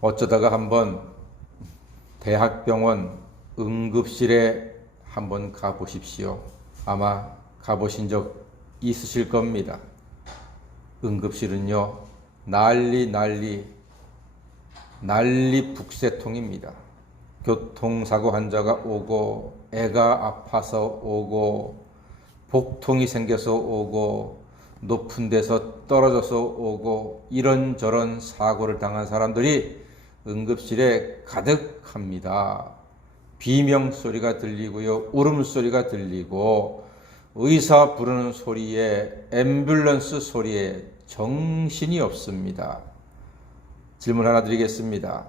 어쩌다가 한번 대학병원 응급실에 한번 가보십시오. 아마 가보신 적 있으실 겁니다. 응급실은요, 난리 북새통입니다. 교통사고 환자가 오고, 애가 아파서 오고, 복통이 생겨서 오고, 높은 데서 떨어져서 오고, 이런저런 사고를 당한 사람들이 응급실에 가득합니다. 비명소리가 들리고요, 울음소리가 들리고, 의사 부르는 소리에, 앰뷸런스 소리에 정신이 없습니다. 질문 하나 드리겠습니다.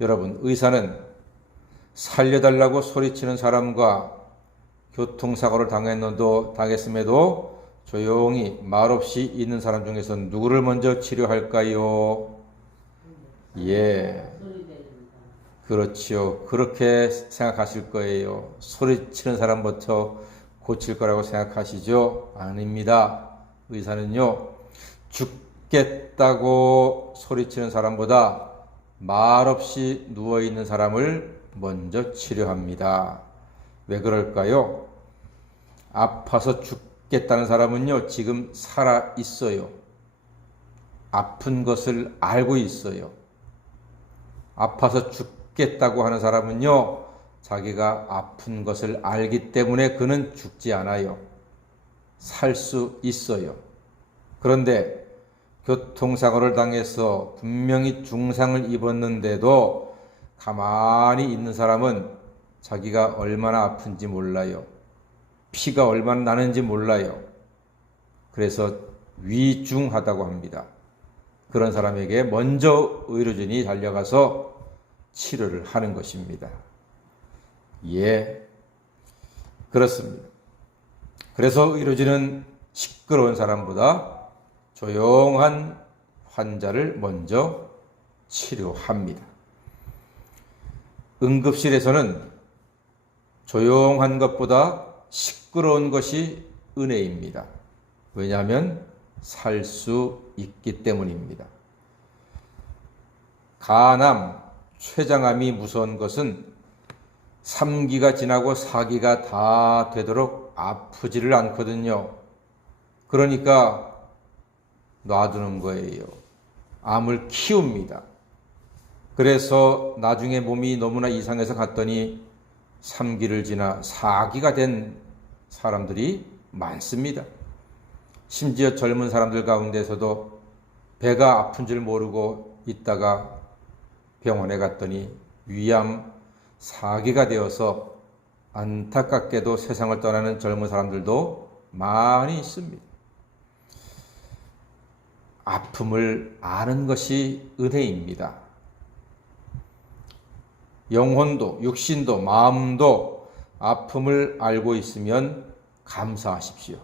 여러분, 의사는 살려달라고 소리치는 사람과 교통사고를 당했음에도 조용히 말없이 있는 사람 중에서 누구를 먼저 치료할까요? 예, 그렇지요. 그렇게 생각하실 거예요. 소리치는 사람부터 고칠 거라고 생각하시죠? 아닙니다. 의사는요, 죽겠다고 소리치는 사람보다 말없이 누워있는 사람을 먼저 치료합니다. 왜 그럴까요? 아파서 죽겠다는 사람은요, 지금 살아 있어요. 아픈 것을 알고 있어요. 아파서 죽겠다고 하는 사람은요, 자기가 아픈 것을 알기 때문에 그는 죽지 않아요. 살 수 있어요. 그런데 교통사고를 당해서 분명히 중상을 입었는데도 가만히 있는 사람은 자기가 얼마나 아픈지 몰라요. 피가 얼마나 나는지 몰라요. 그래서 위중하다고 합니다. 그런 사람에게 먼저 의료진이 달려가서 치료를 하는 것입니다. 예, 그렇습니다. 그래서 의료진은 시끄러운 사람보다 조용한 환자를 먼저 치료합니다. 응급실에서는 조용한 것보다 시끄러운 것이 은혜입니다. 왜냐하면 살 수 있기 때문입니다. 간암, 췌장암이 무서운 것은 3기가 지나고 4기가 다 되도록 아프지를 않거든요. 그러니까 놔두는 거예요. 암을 키웁니다. 그래서 나중에 몸이 너무나 이상해서 갔더니 3기를 지나 4기가 된 사람들이 많습니다. 심지어 젊은 사람들 가운데서도 배가 아픈 줄 모르고 있다가 병원에 갔더니 위암 4기가 되어서 안타깝게도 세상을 떠나는 젊은 사람들도 많이 있습니다. 아픔을 아는 것이 은혜입니다. 영혼도, 육신도, 마음도 아픔을 알고 있으면 감사하십시오.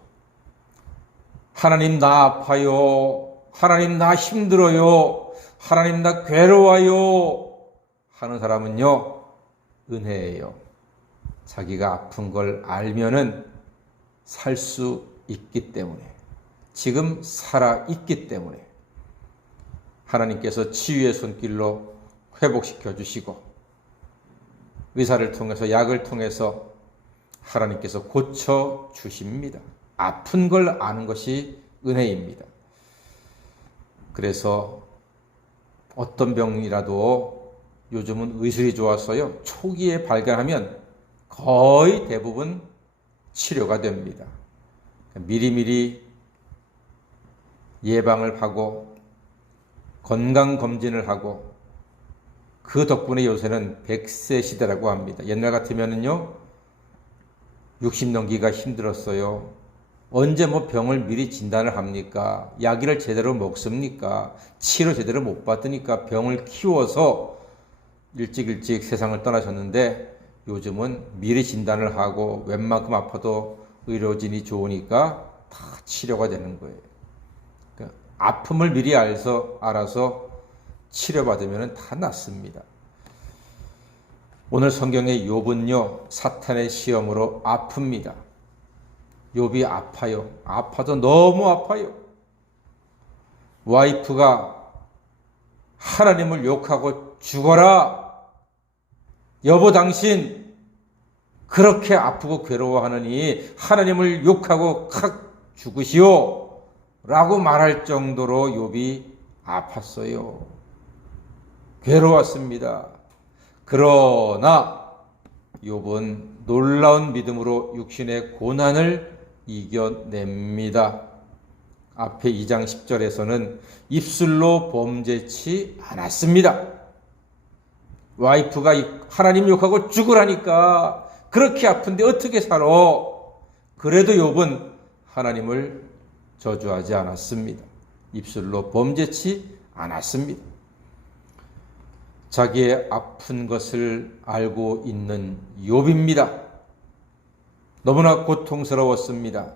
하나님 나 아파요. 하나님 나 힘들어요. 하나님 나 괴로워요. 하는 사람은요, 은혜예요. 자기가 아픈 걸 알면은 살 수 있기 때문에, 지금 살아 있기 때문에 하나님께서 치유의 손길로 회복시켜 주시고 의사를 통해서 약을 통해서 하나님께서 고쳐 주십니다. 아픈 걸 아는 것이 은혜입니다. 그래서 어떤 병이라도 요즘은 의술이 좋아서요, 초기에 발견하면 거의 대부분 치료가 됩니다. 미리미리 예방을 하고 건강검진을 하고 그 덕분에 요새는 100세 시대라고 합니다. 옛날 같으면은요, 60 넘기가 힘들었어요. 언제 병을 미리 진단을 합니까? 약을 제대로 먹습니까? 치료 제대로 못 받으니까 병을 키워서 일찍 세상을 떠나셨는데 요즘은 미리 진단을 하고 웬만큼 아파도 의료진이 좋으니까 다 치료가 되는 거예요. 그러니까 아픔을 미리 알아서 치료받으면 다 낫습니다. 오늘 성경의 욥은요, 사탄의 시험으로 아픕니다. 욥이 아파요. 아파도 너무 아파요. 와이프가 하나님을 욕하고 죽어라. 여보 당신 그렇게 아프고 괴로워하느니 하나님을 욕하고 칵 죽으시오 라고 말할 정도로 욥이 아팠어요. 괴로웠습니다. 그러나 욥은 놀라운 믿음으로 육신의 고난을 이겨냅니다. 앞에 2장 10절에서는 입술로 범죄치 않았습니다. 와이프가 하나님 욕하고 죽으라니까 그렇게 아픈데 어떻게 살아? 그래도 욥은 하나님을 저주하지 않았습니다. 입술로 범죄치 않았습니다. 자기의 아픈 것을 알고 있는 욥입니다. 너무나 고통스러웠습니다.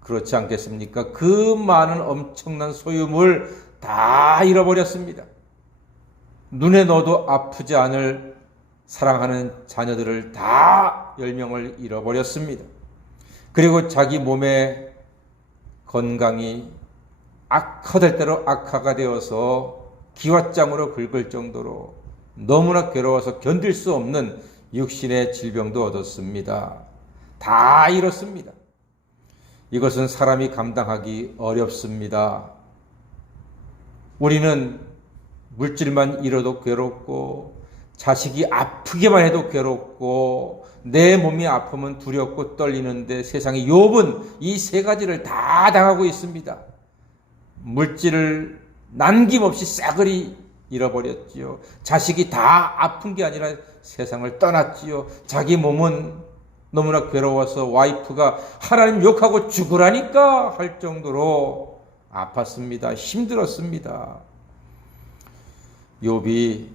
그렇지 않겠습니까? 그 많은 엄청난 소유물 다 잃어버렸습니다. 눈에 넣어도 아프지 않을 사랑하는 자녀들을 다 10명을 잃어버렸습니다. 그리고 자기 몸의 건강이 악화될 대로 악화가 되어서 기왓장으로 긁을 정도로 너무나 괴로워서 견딜 수 없는 육신의 질병도 얻었습니다. 다 잃었습니다. 이것은 사람이 감당하기 어렵습니다. 우리는 물질만 잃어도 괴롭고 자식이 아프기만 해도 괴롭고 내 몸이 아프면 두렵고 떨리는데 세상에 욥은 이 세 가지를 다 당하고 있습니다. 물질을 남김없이 싸그리 잃어버렸지요. 자식이 다 아픈 게 아니라 세상을 떠났지요. 자기 몸은 너무나 괴로워서 와이프가 하나님 욕하고 죽으라니까 할 정도로 아팠습니다. 힘들었습니다. 욥이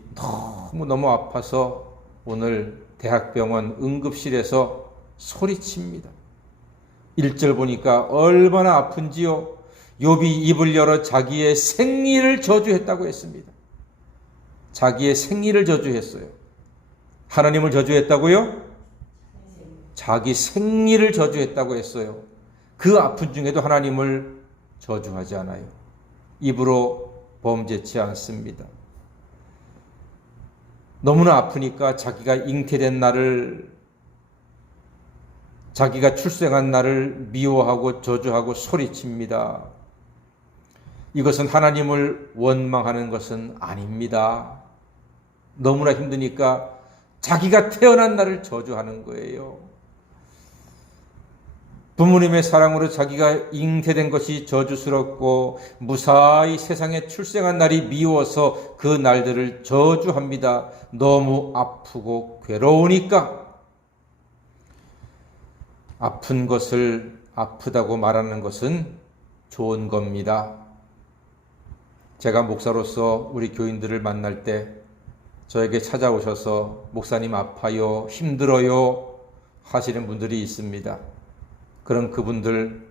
너무 아파서 오늘 대학병원 응급실에서 소리칩니다. 1절 보니까 얼마나 아픈지요. 욥이 입을 열어 자기의 생리를 저주했다고 했습니다. 자기의 생리를 저주했어요. 하나님을 저주했다고요? 자기 생리를 저주했다고 했어요. 그 아픈 중에도 하나님을 저주하지 않아요. 입으로 범죄치 않습니다. 너무나 아프니까 자기가 잉태된 날을, 자기가 출생한 날을 미워하고 저주하고 소리칩니다. 이것은 하나님을 원망하는 것은 아닙니다. 너무나 힘드니까 자기가 태어난 날을 저주하는 거예요. 부모님의 사랑으로 자기가 잉태된 것이 저주스럽고 무사히 세상에 출생한 날이 미워서 그 날들을 저주합니다. 너무 아프고 괴로우니까. 아픈 것을 아프다고 말하는 것은 좋은 겁니다. 제가 목사로서 우리 교인들을 만날 때 저에게 찾아오셔서 목사님 아파요, 힘들어요 하시는 분들이 있습니다. 그런 그분들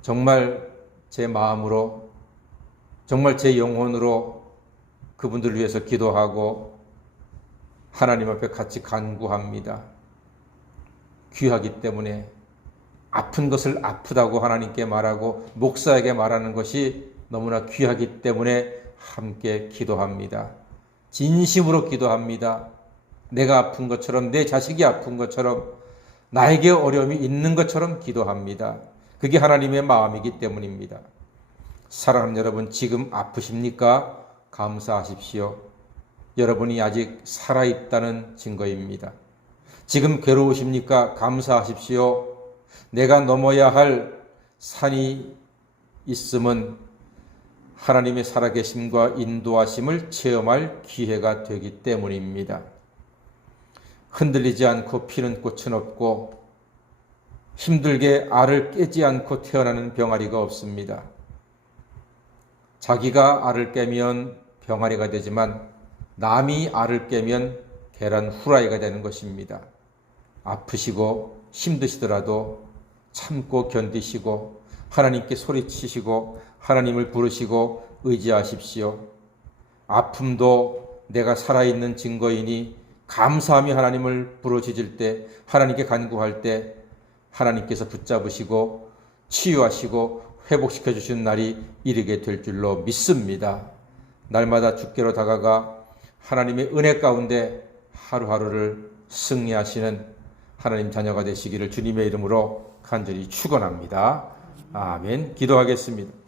정말 제 마음으로, 정말 제 영혼으로 그분들을 위해서 기도하고 하나님 앞에 같이 간구합니다. 귀하기 때문에 아픈 것을 아프다고 하나님께 말하고 목사에게 말하는 것이 너무나 귀하기 때문에 함께 기도합니다. 진심으로 기도합니다. 내가 아픈 것처럼, 내 자식이 아픈 것처럼, 나에게 어려움이 있는 것처럼 기도합니다. 그게 하나님의 마음이기 때문입니다. 사랑하는 여러분, 지금 아프십니까? 감사하십시오. 여러분이 아직 살아있다는 증거입니다. 지금 괴로우십니까? 감사하십시오. 내가 넘어야 할 산이 있음은 하나님의 살아계심과 인도하심을 체험할 기회가 되기 때문입니다. 흔들리지 않고 피는 꽃은 없고 힘들게 알을 깨지 않고 태어나는 병아리가 없습니다. 자기가 알을 깨면 병아리가 되지만 남이 알을 깨면 계란 후라이가 되는 것입니다. 아프시고 힘드시더라도 참고 견디시고 하나님께 소리치시고 하나님을 부르시고 의지하십시오. 아픔도 내가 살아있는 증거이니 감사하며 하나님을 부르짖을 때, 하나님께 간구할 때 하나님께서 붙잡으시고 치유하시고 회복시켜 주시는 날이 이르게 될 줄로 믿습니다. 날마다 주께로 다가가 하나님의 은혜 가운데 하루하루를 승리하시는 하나님 자녀가 되시기를 주님의 이름으로 간절히 축원합니다. 아멘. 기도하겠습니다.